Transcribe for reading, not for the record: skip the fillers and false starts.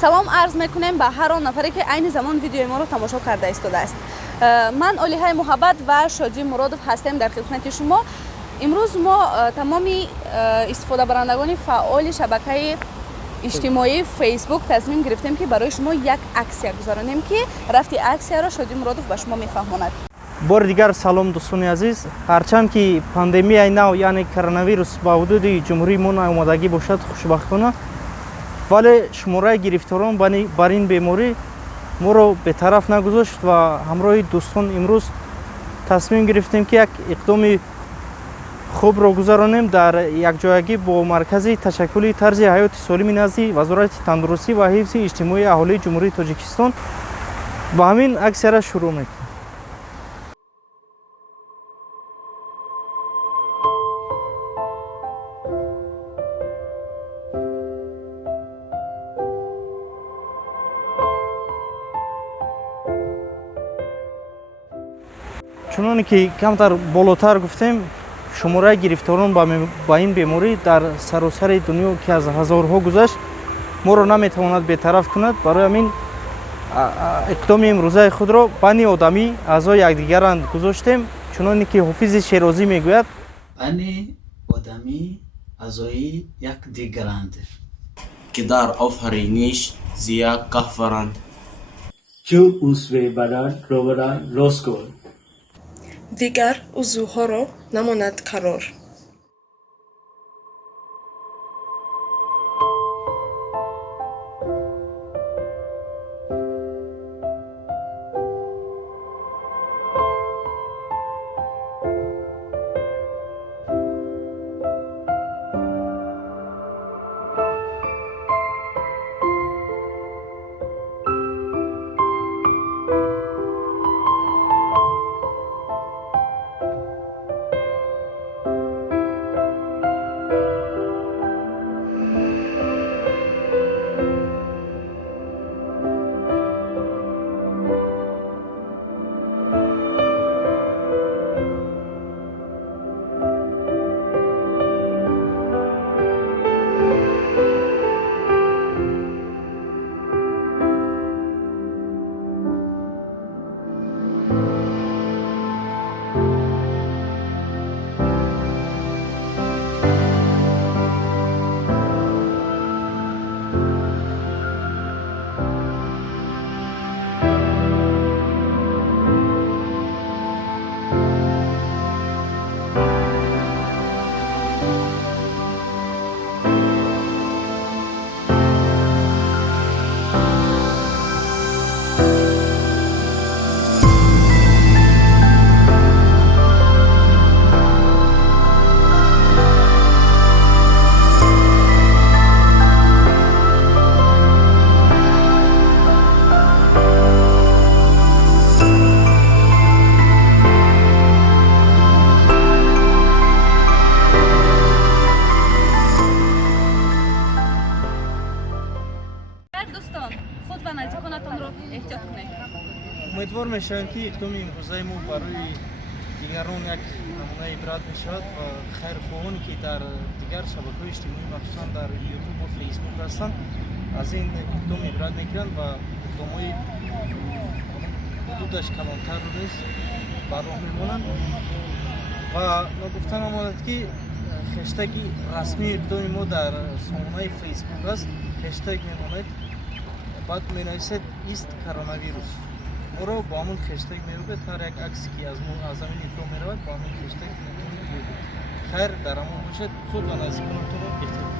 салом арз мекунем ба ҳар он нафаре ки айни замон видеои моро тамошо карда истодааст. ман олиҳаи муҳаббат ва шодӣ муродов ҳастем дар хидмати шумо. имрӯз мо тамоми истифодабарандагони фаъоли шабакаи иҷтимоии фейсбук тасмим гирифтем ки барои шумо як аксия гузаронем ки рафти аксияро шодӣ муродов ба шумо мефаҳмонад. бори дигар салом дӯстони азиз. ҳарчанд ки пандемияи нав яъне коронавирус ба ҳудуди ҷумҳурии мо наомадагӣ бошад хушбахтона, вале шумораи гирифторон бар ин беморӣ моро бетараф нагузошт ва ҳамроҳи дӯстон имрӯз тасмим гирифтем ки як иқдоми хубро гузаронем дар якҷоягӣ бо маркази ташаккули тарзи ҳаёти солими назди вазорати тандурустӣ ва ҳифзи иҷтимоии аҳолии ҷумҳурии Тоҷикистон. ба ҳамин аксияро шурӯъ мекунем. чуноне ки камтар болотар гуфтем, шумораи гирифторон ба ин беморӣ дар саросари дунё ки аз ҳазорҳо гузашт моро наметавонад бетараф кунад. барои ҳамин иқдоми имрӯзаи худро бани одамӣ аъзои якдигаранд гузоштем. чуноне ки ҳофизи Шерозӣ мегӯяд, бани одамӣ аъзои якдигаранд ки дар офариниш зия каҳваранд. чӯ узви бадан роваран рост кун. дигар узвҳоро намонад қарор. умедвор мешавем ки иқдоми имрӯзаи мо барои дигарон як намунаи ибрат мешавад ва хайрхоҳоне ки дар дигар шабакаҳои иҷтимоӣ махсусан дар ютуб ва фейсбук ҳастанд аз ин иқдом ибрат мегиранд ва иқдомҳои ҳудудаш калонтар низ ба роҳ мемонанд. ва нагуфтан омадад ки хештаги расмии иқдоми мо дар сомонаи фейсбук аст. хештаг мемонад, баъд менависед ист коронавирус. моро бо ҳамон хештаг меёбед. ҳар як аксе ки аз мо аз замин иқдом меравад бо ҳамон хештаг метавонед биёбед. хайр дар амон бошед. худ ва наздиконатонро эҳтиром.